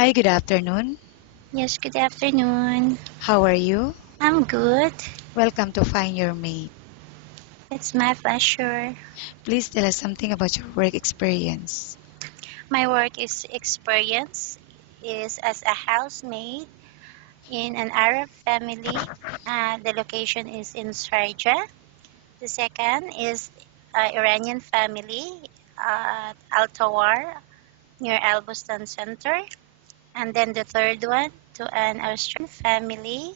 Hi, good afternoon. Yes, good afternoon. How are you? I'm good. Welcome to Find Your Mate. It's my pleasure. Please tell us something about your work experience. My work is experience is as a housemaid in an Arab family. The location is in Sharjah. The second is Iranian family at Al Tawar near Al Bustan Center. And then the third one to an Australian family.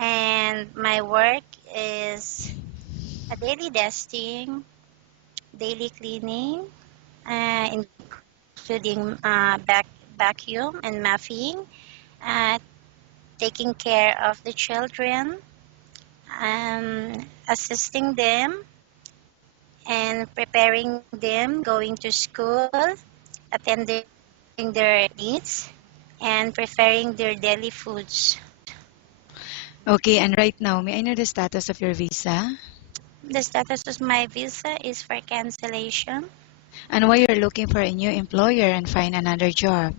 And my work is a daily dusting, daily cleaning, including vacuum and mopping, uh, taking care of the children, assisting them, and preparing them going to school, attending their needs, and preparing their daily foods. Okay, and right now, may I know the status of your visa The status of my visa is for cancellation. and why you're looking for a new employer and find another job?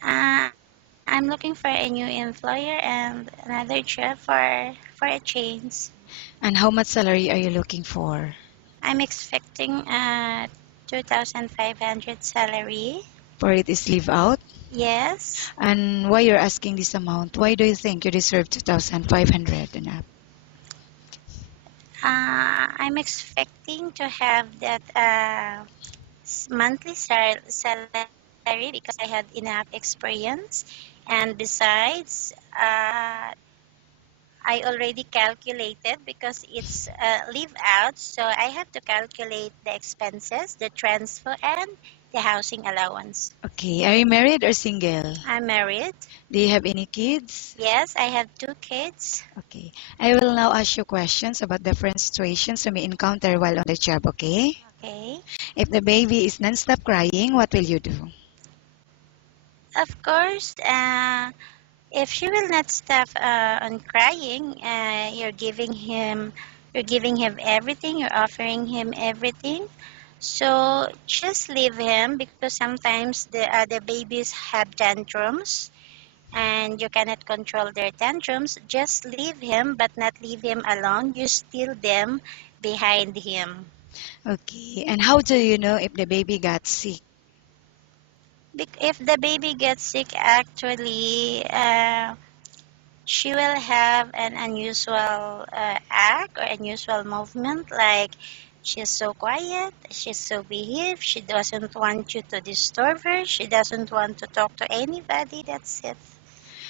Uh, I'm looking for a new employer and another job for a change. And how much salary are you looking for? I'm expecting a 2,500 salary. For it is leave out? Yes. And why you're asking this amount? Why do you think you deserve 2,500 and up? I'm expecting to have that monthly salary because I had enough experience. And besides, I already calculated because it's leave out, so I have to calculate the expenses, the transfer, and the housing allowance. Okay, are you married or single? I'm married. Do you have any kids? Yes, I have two kids. Okay, I will now ask you questions about different situations you may encounter while on the job, okay? Okay. If the baby is non-stop crying, what will you do? Of course, if she will not stop on crying, you're giving him everything, you're offering him everything. So just leave him because sometimes the babies have tantrums and you cannot control their tantrums. Just leave him, but not leave him alone. You steal them behind him. Okay, and how do you know if the baby got sick? If the baby gets sick, actually, she will have an unusual act or unusual movement, like she's so quiet, she's so behaved, she doesn't want you to disturb her, she doesn't want to talk to anybody, that's it.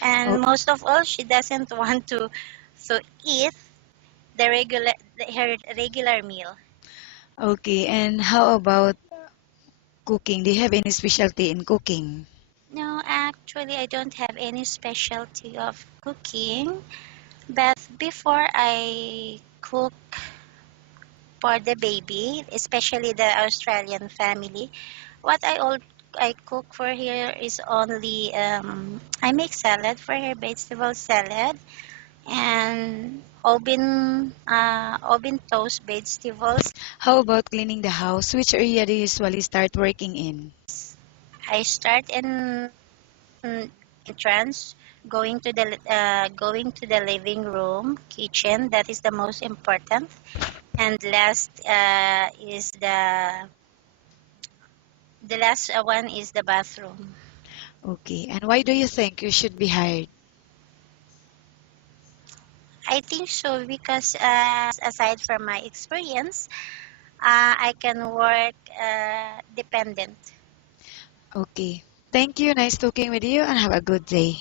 Oh, And most of all, she doesn't want to eat her regular meal. okay, and how about cooking? Do you have any specialty in cooking? No, actually, I don't have any specialty of cooking, but before I cook for the baby, especially the Australian family, what I cook for her is only I make salad for her, vegetable salad, and oven toast vegetables. How about cleaning the house? Which area do you usually start working in? I start in entrance, going to the living room, kitchen. That is the most important, and last is the last one is the bathroom. Okay, and why do you think you should be hired? I think so because aside from my experience, I can work dependent. Okay, thank you. Nice talking with you and have a good day.